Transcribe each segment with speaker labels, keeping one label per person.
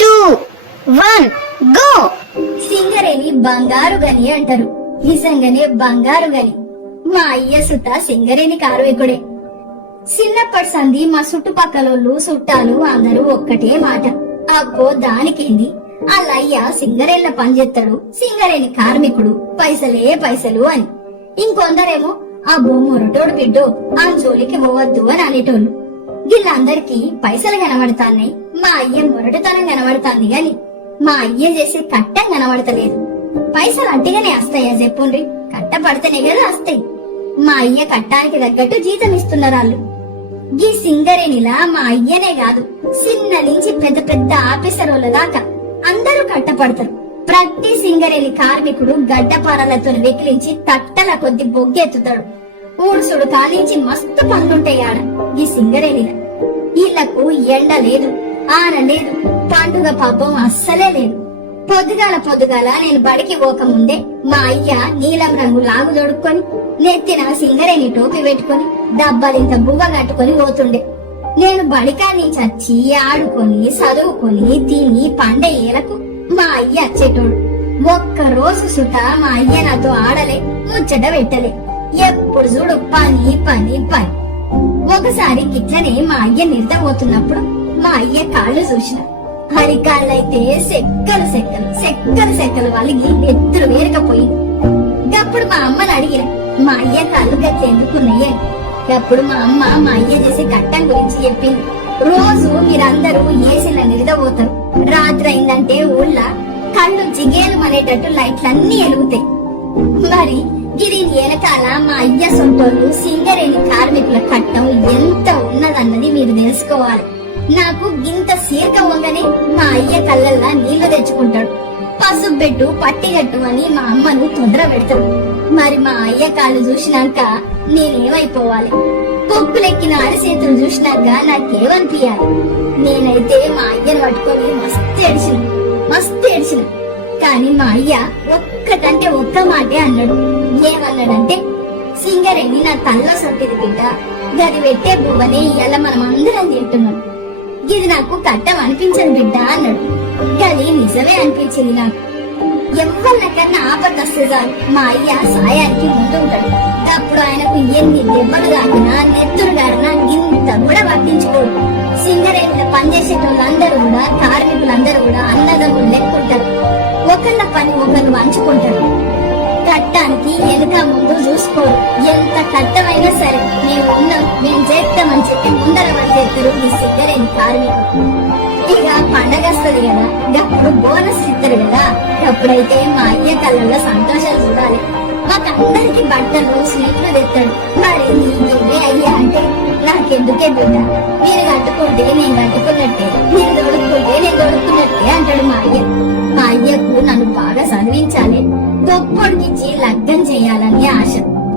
Speaker 1: Two one go.
Speaker 2: Singareni బంగారు గని అంటారు. నిజంగానే బంగారు గని. మా అయ్య సుత కారు కారువెకుడే చిన్నప్పటి సంది మా చుట్టుపక్కలోళ్ళు చుట్టాలు అందరూ ఒక్కటే మాట. అబ్బో దానికేంది? అల్లయ్య పని పనిచేస్తాడు సింగరేణి కార్మికుడు పైసలే పైసలు అని. ఇంకొందరేమో అబ్బో మొరటోడు బిడ్డో ఆ జోలికి పోవద్దు అని అనేటోళ్ళు. వీళ్ళందరికీ పైసలు కనబడతాన్నాయి. మా అయ్య మొరటుతనం కనబడుతాంది గాని మా అయ్య చేసే కట్టం కనబడతలేదు. పైసలు అట్టిగానే వస్తాయా చెప్పుండ్రి కట్ట పడితేనే కదా వస్తాయి. మా అయ్య కట్టానికి తగ్గట్టు జీతం ఇస్తున్నారు వాళ్ళు. ఈ సింగరేణిలా మా అయ్యనే కాదు చిన్న నుంచి పెద్ద పెద్ద ఆఫీసరోళ్ళ దాకా అందరూ కట్టపడతారు. ప్రతి సింగరేణి కార్మికుడు గడ్డపారలతో వెకిలించి తట్టల కొద్ది బొగ్గెత్తుతాడు. ఊడుసుడు కాలించి మస్తు పనులుంటాయి ఆడ. ఈ సింగరేణిలా వీళ్ళకు ఎండ లేదు ఆన లేదు పండుగ పాపం అస్సలే లేదు. పొద్దుగాల పొద్దుగాల నేను బడికి పోకముందే మా అయ్య నీలం రంగు లాగు దొడుక్కొని నెత్తిన సింగరేణి టోపీ పెట్టుకొని డబ్బాలింత బువ్వ కట్టుకొని పోతుండే. నేను బడికా నుంచి వచ్చి ఆడుకొని చదువుకొని తిని పండయ్యేలకు మా అయ్య వచ్చేటోడు. ఒక్క రోజు సుట మా అయ్య నాతో ఆడలే ముచ్చట పెట్టలే. ఎప్పుడు చూడు పని పని పని. ఒకసారి గిట్లనే మా అయ్య నిద్రపోతున్నప్పుడు మా అయ్య కాళ్ళు చూసిన. హరికాళ్ళైతే సెక్కలు సెక్కలు సెక్కలు సెక్కలు వాళ్ళకి ఎత్తులు వేరకపోయి. అప్పుడు మా అమ్మని అడిగిన మా అయ్య కళ్ళు గట్ల ఎందుకున్నాయే? అప్పుడు మా అమ్మ మా అయ్య చేసే కట్టం గురించి చెప్పింది. రోజు మీరందరూ ఏసిన నిద్రపోతారు రాత్రి అయిందంటే ఊళ్ళ కళ్ళు జిగేలు అనేటట్టు లైట్లన్నీ ఎలుగుతాయి మరి గిరి వెనకాల మా అయ్య సొంటోళ్ళు సింగరేణి కార్మికుల కట్టం తీసుకోవాలి. నాకు గింత సీర్క వంగనే మా అయ్య కళ్ళల్లా నీళ్ళు తెచ్చుకుంటాడు. పసుపు పెట్టు పట్టి కట్టు అని మా అమ్మను తొందర పెడతాడు. మరి మా అయ్య కాళ్ళు చూసినాక నేనేమైపోవాలి? కొక్కులెక్కిన అరచేతులు చూసినాక నాకేమనిపించాలి నేనైతే మా అయ్యను పట్టుకొని మస్తు ఏడిచిన మస్తు ఏడిచిన. కానీ మా అయ్య ఒక్కటంటే ఒక్క మాటే అన్నాడు. ఏమన్నాడంటే సింగరేణి నా తల్ల సొట్టిది బిడ్డ. గది పెట్టే బువ్వని ఇవాళ మనం అందరం తింటున్నాం. ఇది నాకు కట్టం అనిపించదు బిడ్డ అన్నాడు. గది నిజమే అనిపించింది నాకు. ఎవరినకన్నా ఆపదొస్తే చాలు. మా అయ్య సాయానికి ముందుంటాడు. అప్పుడు ఆయనకు ఎన్ని దెబ్బలు తాకినా నెత్తురు గారినా ఇంత కూడా పట్టించుకోడు. సింగరేణిలో పనిచేసేటోళ్ళందరూ కూడా కార్మికులందరూ కూడా అన్నదమ్ములు లెక్కుంటారు. ఒకళ్ళ పని ఒకరు పంచుకుంటారు. కట్టానికి వెనుక ముందు చూసుకోరు. ఎంత కట్టమైనా సరే మేము ఉన్నాం మేము చేస్తామని చెప్పి ముందర వాళ్ళు మీ ఈ సింగరేణి కార్మికులు. ఇక పండగ వస్తుంది కదా అప్పుడు బోనస్ ఇస్తారు కదా అప్పుడైతే మా అయ్య కళ్ళల్లో సంతోషాలు చూడాలి. మాకందరికి బట్టలు స్వీట్లు తెస్తాడు. మరి నీకే అయ్యా అంటే నాకెందుకే బిడ్డ? మీరు కట్టుకుంటే నేను కట్టుకున్నట్టే. మీరు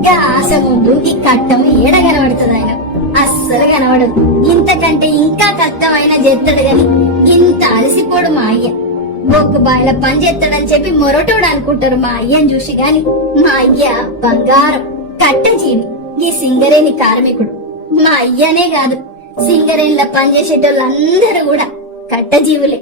Speaker 2: ఇంకా ఆశ ముందు ఈ కట్టం ఏడ కనబడుతుంది ఆయన? అస్సలు కనబడదు. ఇంతకంటే ఇంకా కష్టమైన చేస్తాడు గాని ఇంత అలసిపోడు మా అయ్య. బొగ్గు బాయిల పని చేస్తాడని చెప్పి మొరటోడు అనుకుంటారు మా అయ్యని చూసి గాని మా అయ్య బంగారం కట్టజీవి ఈ సింగరేణి కార్మికుడు. మా అయ్యనే కాదు సింగరేణిలో పనిచేసేటోళ్ళందరూ కూడా కట్టజీవులే